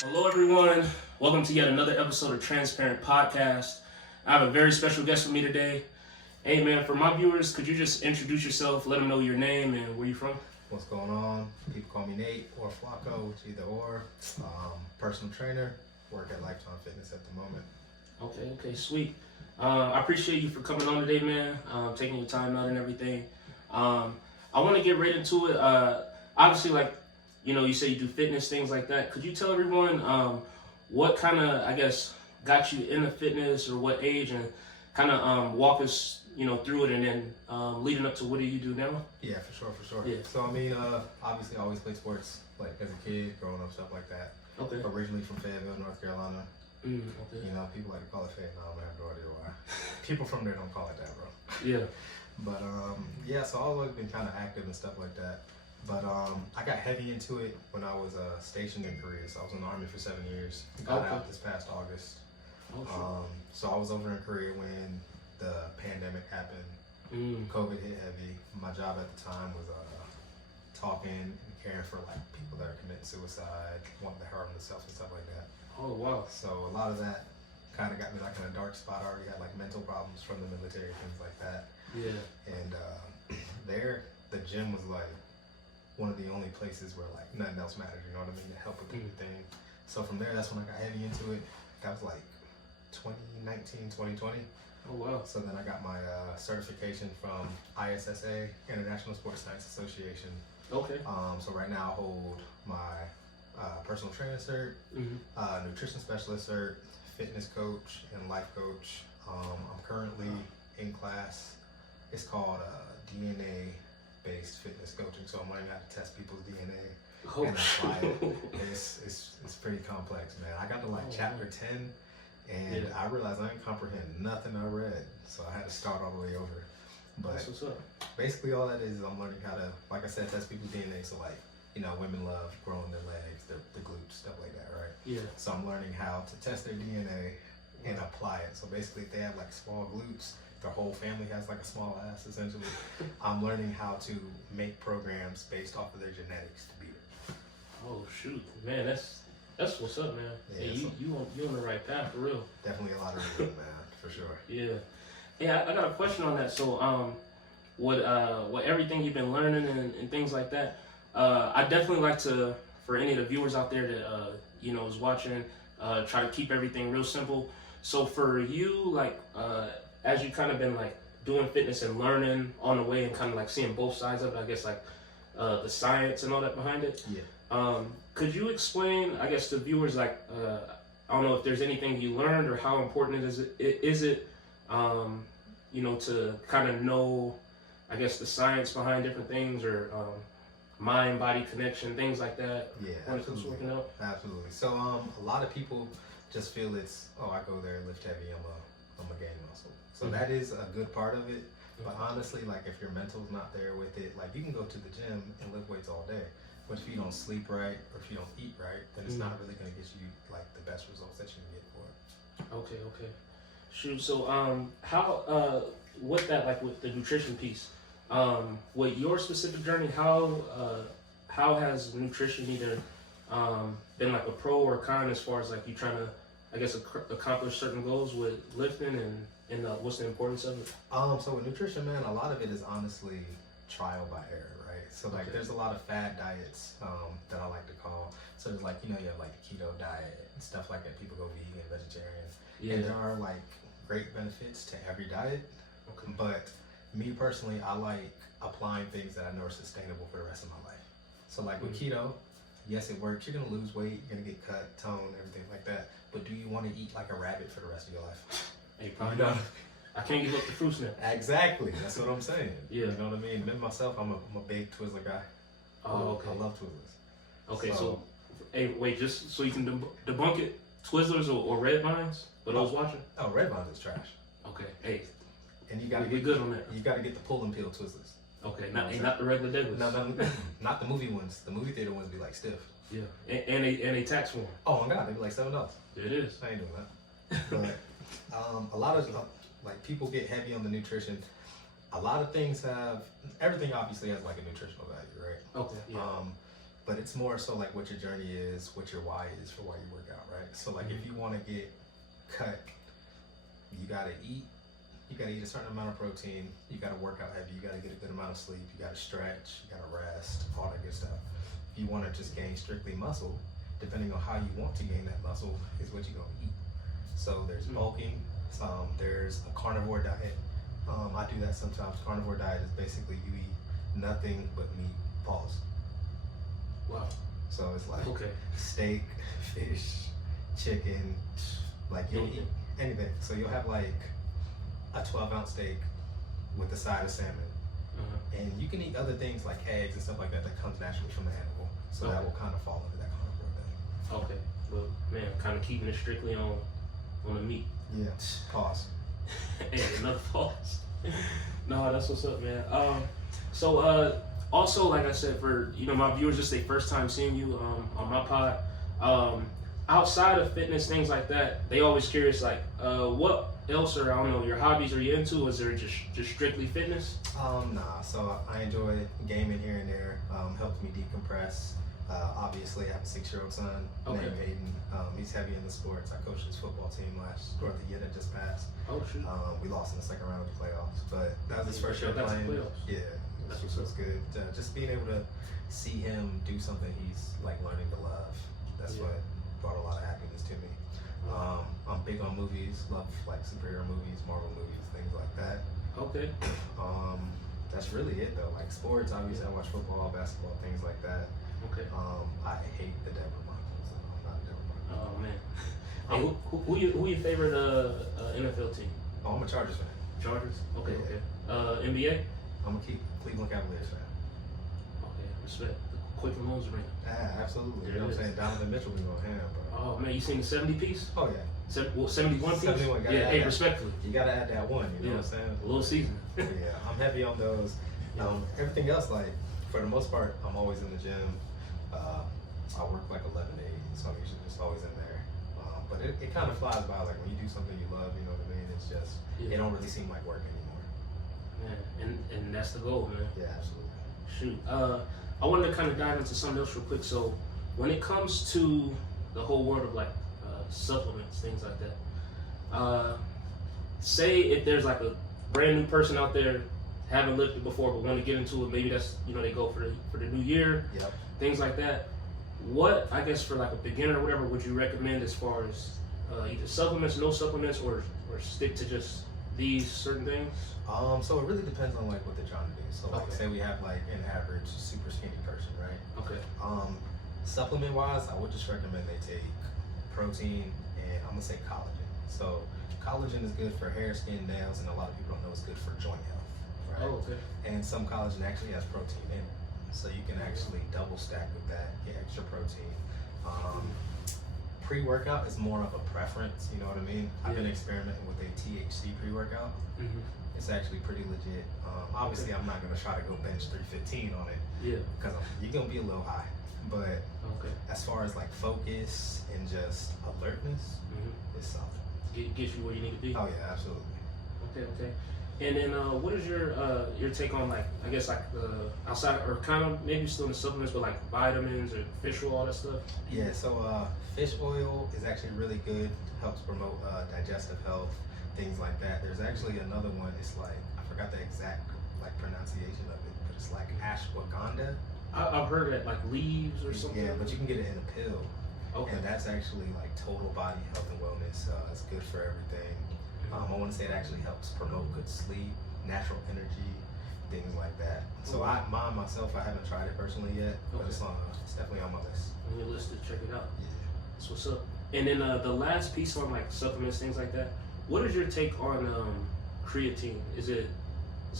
Hello, everyone. Welcome to yet another episode of Transparent Podcast. I have a very special guest with me today. Hey, man, for my viewers, could you just introduce yourself, let them know your name and where you're from? What's going on? People call me Nate or Flacco, which either or. Personal trainer, work at Lifetime Fitness at the moment. Okay, sweet. I appreciate you for coming on today, man, taking your time out and everything. I want to get right into it. Obviously, you say you do fitness, things like that. Could you tell everyone what kind of, got you into fitness or what age, and kind of walk us, through it, and then leading up to what do you do now? Yeah, for sure. Yeah. So, obviously I always played sports, like as a kid, growing up, stuff like that. Okay. Originally from Fayetteville, North Carolina. Okay. People like to call it Fayetteville. I have no idea why. People from there don't call it that, bro. Yeah. But, so I've always been kind of active and stuff like that. But I got heavy into it when I was stationed in Korea. So I was in the Army for 7 years. Got out this past August. So I was over in Korea when the pandemic happened. COVID hit heavy. My job at the time was talking and caring for like people that are committing suicide, wanting to harm themselves and stuff like that. Oh, wow. So a lot of that kind of got me like in a dark spot. I already had like mental problems from the military, things like that. Yeah. And there, the gym was like one of the only places where like nothing else mattered, you know what I mean, to help with everything. So from there, that's when I got heavy into it. That was like 2019, 2020. Oh, wow. So then I got my certification from ISSA, International Sports Science Association. Okay. So right now I hold my personal trainer cert, nutrition specialist cert, fitness coach, and life coach. I'm currently in class. It's called DNA-based fitness coaching. So I'm learning how to test people's DNA and apply it. It's pretty complex, man. I got to like chapter 10. And I realized I didn't comprehend nothing I read, so I had to start all the way over. But that's what's up. Basically all that is I'm learning how to, like I said, test people's DNA. So like, women love growing their legs, their glutes, stuff like that, right? Yeah. So I'm learning how to test their DNA and apply it. So basically if they have like small glutes, their whole family has like a small ass essentially. I'm learning how to make programs based off of their genetics to beat it. Oh shoot, man, that's what's up, man. Yeah, hey, you on the right path for real. Definitely a lot of real, man, for sure. Yeah. Yeah, I got a question on that. So, what everything you've been learning and things like that, I definitely like to, for any of the viewers out there that is watching, try to keep everything real simple. So for you, like as you kind of been like doing fitness and learning on the way and kind of like seeing both sides of it, I guess like the science and all that behind it. Yeah. Could you explain, I guess, to viewers, like, I don't know if there's anything you learned or how important is it, to kind of know, I guess, the science behind different things, or mind-body connection, things like that. Yeah, when it comes to working out? Absolutely. So a lot of people just feel it's, I go there, lift heavy, I'm a gain muscle. So that is a good part of it. But honestly, like if your mental's not there with it, like you can go to the gym and lift weights all day. But if you don't sleep right, or if you don't eat right, then it's not really going to get you like the best results that you can get for it. Okay. Shoot. So, how with that, like with the nutrition piece, with your specific journey, how has nutrition either been like a pro or a con as far as like you trying to, I guess, accomplish certain goals with lifting, and what's the importance of it? So with nutrition, man, a lot of it is honestly trial by error, right? So like there's a lot of fad diets that I like to call. So there's like, you have like the keto diet and stuff like that. People go vegan, vegetarian. Yeah. And there are like great benefits to every diet. Okay. But me personally, I like applying things that I know are sustainable for the rest of my life. So like with keto, yes, it works. You're gonna lose weight, you're gonna get cut, tone, everything like that. But do you want to eat like a rabbit for the rest of your life? Hey, probably not. I can't give up the fruits now. Exactly. That's what I'm saying. Yeah. You know what I mean? Me myself, I'm a big Twizzler guy. Oh, okay. I love Twizzlers. Okay, so hey, wait, just so you can debunk it, Twizzlers or Red Vines for those watching? Oh, Red Vines is trash. Okay, hey. And you gotta get good on that. You gotta get the pull and peel Twizzlers. Okay, not the regular Douglas. No, not the movie ones. The movie theater ones be like stiff. Yeah, and they tax one. Oh my God, they be like $7. It is. I ain't doing that. But a lot of like people get heavy on the nutrition. A lot of things everything obviously has like a nutritional value, right? Okay. Yeah. but it's more so like what your journey is, what your why is for why you work out, right? So like if you want to get cut, you gotta eat. You gotta eat a certain amount of protein. You gotta work out heavy. You gotta get a good amount of sleep. You gotta stretch. You gotta rest. All that good stuff. If you want to just gain strictly muscle, depending on how you want to gain that muscle, is what you're gonna eat. So there's bulking. There's a carnivore diet. I do that sometimes. Carnivore diet is basically you eat nothing but meat. Pause. Wow. So it's like steak, fish, chicken, like you'll eat anything. So you'll have like a 12-ounce steak with a side of salmon. And you can eat other things like eggs and stuff like that that comes naturally from the animal. So that will kind of fall into that carnivore thing. Okay. Well, man, kind of keeping it strictly on the meat. Yeah. Pause. Hey, another pause. No, that's what's up, man. So also, like I said, for my viewers, just their first time seeing you on my pod. Outside of fitness, things like that, they always curious like, what else or I don't know, your hobbies are you into? Is there just strictly fitness? Nah. So I enjoy gaming here and there. Helps me decompress. Obviously, I have a 6-year-old son named Aiden. He's heavy in the sports. I coached his football team the year that just passed. Oh shoot. We lost in the second round of the playoffs, but that was his first year That's playing. the playoffs. Yeah, That's it was good. Just being able to see him do something he's like learning to love. That's what brought a lot of happiness to me. I'm big on movies. Love like superhero movies, Marvel movies, things like that. Okay. That's really it though. Like sports, obviously I watch football, basketball, things like that. Okay. I hate the Denver Broncos. I'm not a Denver Broncos. Oh man. Hey, who your favorite NFL team? Oh, I'm a Chargers fan. Chargers. Okay. Yeah. Okay. NBA. I'm a Cleveland Cavaliers fan. Okay. Respect. The quick and loans ring. Yeah, absolutely. There You know what it I'm saying? Donovan Mitchell be on hand, bro. Oh man, you seen the 70 piece? Oh yeah. 71 piece. 71. Yeah. Hey, respectfully. You gotta add that one. You know what I'm saying? A little season. Yeah, I'm heavy on those. Everything else, like for the most part, I'm always in the gym. I work like 11 to 8, so I'm usually just always in there. But it kind of flies by. Like when you do something you love, you know what I mean? It's just it don't really seem like work anymore. Man, and that's the goal, man. Yeah, absolutely. Shoot. I wanted to kind of dive into something else real quick. So when it comes to the whole world of like supplements, things like that, say if there's like a brand new person out there haven't lifted before but want to get into it, maybe that's they go for the new year, things like that. What, I guess, for like a beginner or whatever, would you recommend as far as either supplements, no supplements, or stick to just these certain things? So it really depends on like what they're trying to do. So like say we have like an average super skinny person, right? Okay. Supplement wise, I would just recommend they take protein and I'm gonna say collagen. So collagen is good for hair, skin, nails, and a lot of people don't know it's good for joint health, right? Oh, okay. And some collagen actually has protein in it. So you can actually double stack with that, get extra protein. Pre-workout is more of a preference, you know what I mean? I've been experimenting with a THC pre-workout. It's actually pretty legit. Obviously, I'm not gonna try to go bench 315 on it. Yeah. Because you're gonna be a little high. But as far as like focus and just alertness, it's solid. Gets you where you need to be. Oh yeah, absolutely. Okay. And then what is your take on like, I guess like outside or kind of maybe still in the supplements, but like vitamins or fish oil, all that stuff? Yeah, so fish oil is actually really good, helps promote digestive health, things like that. There's actually another one, it's like, I forgot the exact like pronunciation of it, but it's like ashwagandha. I've heard that like leaves or something. Yeah, but you can get it in a pill. Okay. And that's actually like total body health and wellness. It's good for everything. I want to say it actually helps promote good sleep, natural energy, things like that. So myself, I haven't tried it personally yet, but it's definitely on my list. On your list to check it out. Yeah. That's what's up. And then the last piece on like supplements, things like that. What is your take on creatine? Is it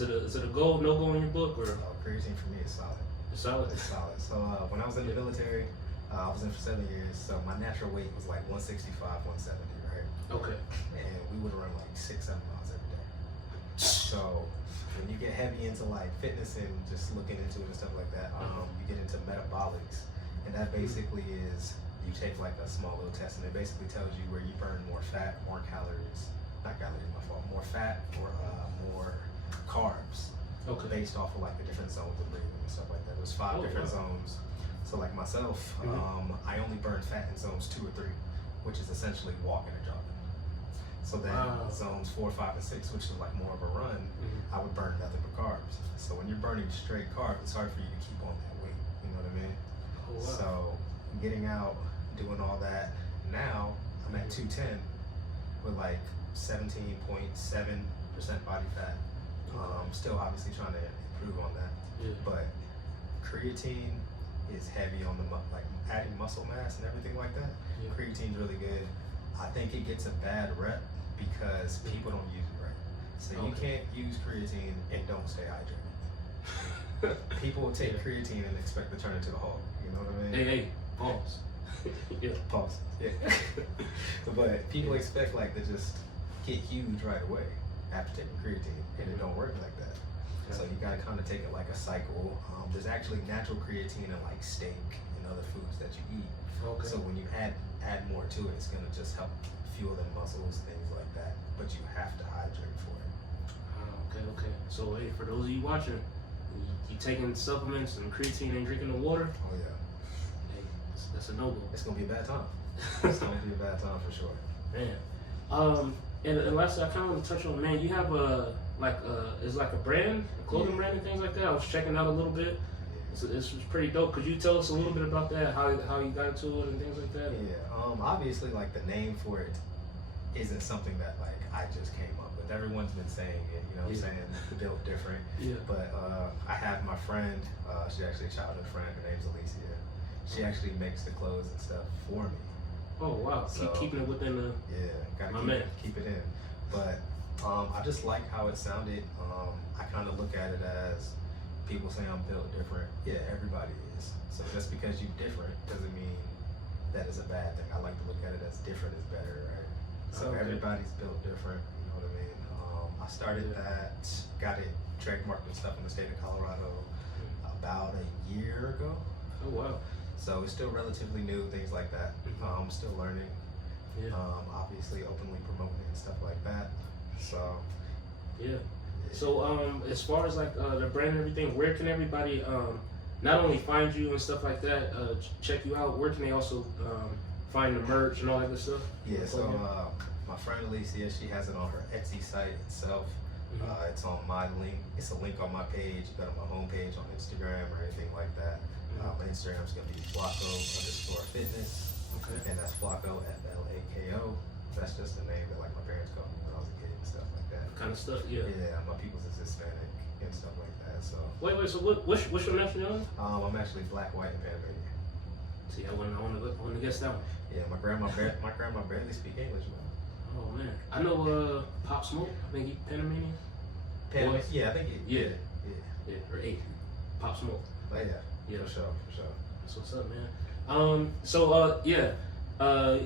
a go, no go in your book or? Creatine for me is solid. It's solid. It's solid. So when I was in the military, I was in for 7 years. So my natural weight was like 165, 170. Okay. And we would run like 6-7 miles every day. So when you get heavy into like fitness and just looking into it and stuff like that, you get into metabolics, and that basically is you take like a small little test, and it basically tells you where you burn more fat, more calories, not calories, my fault, more fat or more carbs, based off of like the different zones of breathing and stuff like that. There's 5 different zones. So like myself, I only burn fat in zones 2 or 3, which is essentially walking or jogging. So then zones 4, 5, and 6, which is like more of a run, I would burn nothing but carbs. So when you're burning straight carbs, it's hard for you to keep on that weight. You know what I mean? Oh, wow. So getting out, doing all that. Now I'm at 210 with like 17.7% body fat. Still obviously trying to improve on that. Yeah. But creatine is heavy on the like adding muscle mass and everything like that. Yeah. Creatine's really good. I think it gets a bad rep because people don't use it right. So you can't use creatine and don't stay hydrated. People will take creatine and expect to turn into a Hulk. You know what I mean? Hey, pause. Yeah. Pause. Yeah. But people expect like to just get huge right away after taking creatine, and it don't work like that. So you gotta kind of take it like a cycle. There's actually natural creatine in like steak and other foods that you eat. Okay. So when you add more to it, it's gonna just help fuel the muscles, things like that. But you have to hydrate for it. Okay. So hey, for those of you watching, you taking supplements and creatine and drinking the water. Oh yeah. Hey, that's a no-go. It's gonna be a bad time. It's gonna be a bad time for sure. Man. And lastly, I kind of want to touch on, man, you have it's like a brand, a clothing brand and things like that. I was checking out a little bit. It's pretty dope. Could you tell us a little bit about that? How you got into it and things like that? Yeah. Obviously, like the name for it isn't something that like I just came up with. Everyone's been saying it. You know what I'm saying? Built different. Yeah. But I have my friend. She's actually a childhood friend. Her name's Alicia. She actually makes the clothes and stuff for me. Oh wow! So, keeping it within the. Yeah, gotta keep it in. But I just like how it sounded. I kind of look at it as people say I'm built different. Yeah, everybody is. So just because you're different doesn't mean that is a bad thing. I like to look at it as different is better, right? So everybody's built different. You know what I mean? I started that, got it trademarked and stuff in the state of Colorado about a year ago. Oh wow! So it's still relatively new, things like that. I'm still learning. Yeah. Obviously openly promoting and stuff like that. So yeah. So as far as like the brand and everything, where can everybody not only find you and stuff like that, check you out? Where can they also find the merch and all that good stuff? Yeah. So my friend Alicia, she has it on her Etsy site itself. It's on my link. It's a link on my page. You go to my homepage on Instagram or anything like that. My Instagram's gonna be Flacco_fitness. Okay. And that's Flacco FLAKO. That's just the name that like my parents called me when I was a kid and stuff like that. Kind of stuff, yeah. Yeah, my people's is Hispanic and stuff like that. So. Wait. So what's your nationality? I'm actually black, white, and Panamanian. See, I want to guess that one. Yeah, my grandma barely speak English, man. Oh man, I know Pop Smoke. I think he Panamanian. Yeah, I think he. Yeah, or Asian. Pop Smoke. But yeah, for sure. That's what's up, man.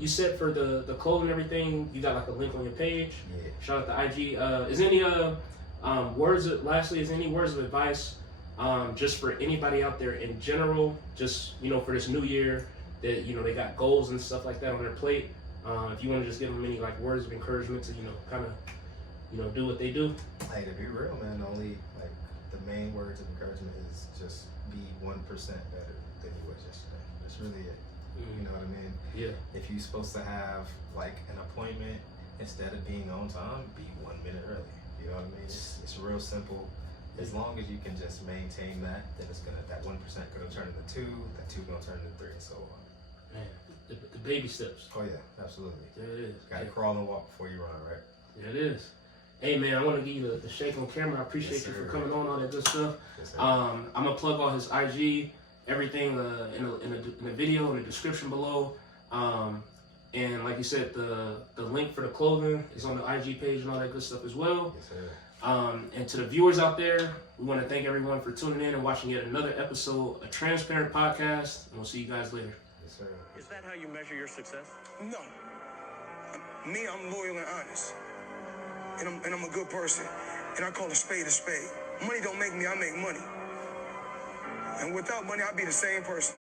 You said for the clothing and everything, you got like a link on your page. Yeah. Shout out to IG. Is there any is there any words of advice just for anybody out there in general, just for this new year that they got goals and stuff like that on their plate? If you want to just give them any like words of encouragement to kind of do what they do. Hey, to be real, man, only like the main words of encouragement is just be 1% better than you was yesterday. That's really it. You know what I mean? Yeah. If you're supposed to have like an appointment, instead of being on time, be 1 minute early. You know what I mean? It's real simple. As long as you can just maintain that, then that 1% gonna turn into 2, that 2 gonna turn into 3, and so on. Man, the baby steps. Oh yeah, absolutely. There it is. Gotta crawl and walk before you run, right? There it is. Hey man, I want to give you the shake on camera. I appreciate you for coming on, all that good stuff. Yes, I'm gonna plug all his IG, everything in the video in the description below. And like you said, the link for the clothing is on the IG page and all that good stuff as well. Yes, sir. And to the viewers out there, we want to thank everyone for tuning in and watching yet another episode of Transparent Podcast. And we'll see you guys later. Yes, sir. Is that how you measure your success? No. Me, I'm loyal and honest. And I'm a good person. And I call a spade a spade. Money don't make me, I make money. And without money, I'd be the same person.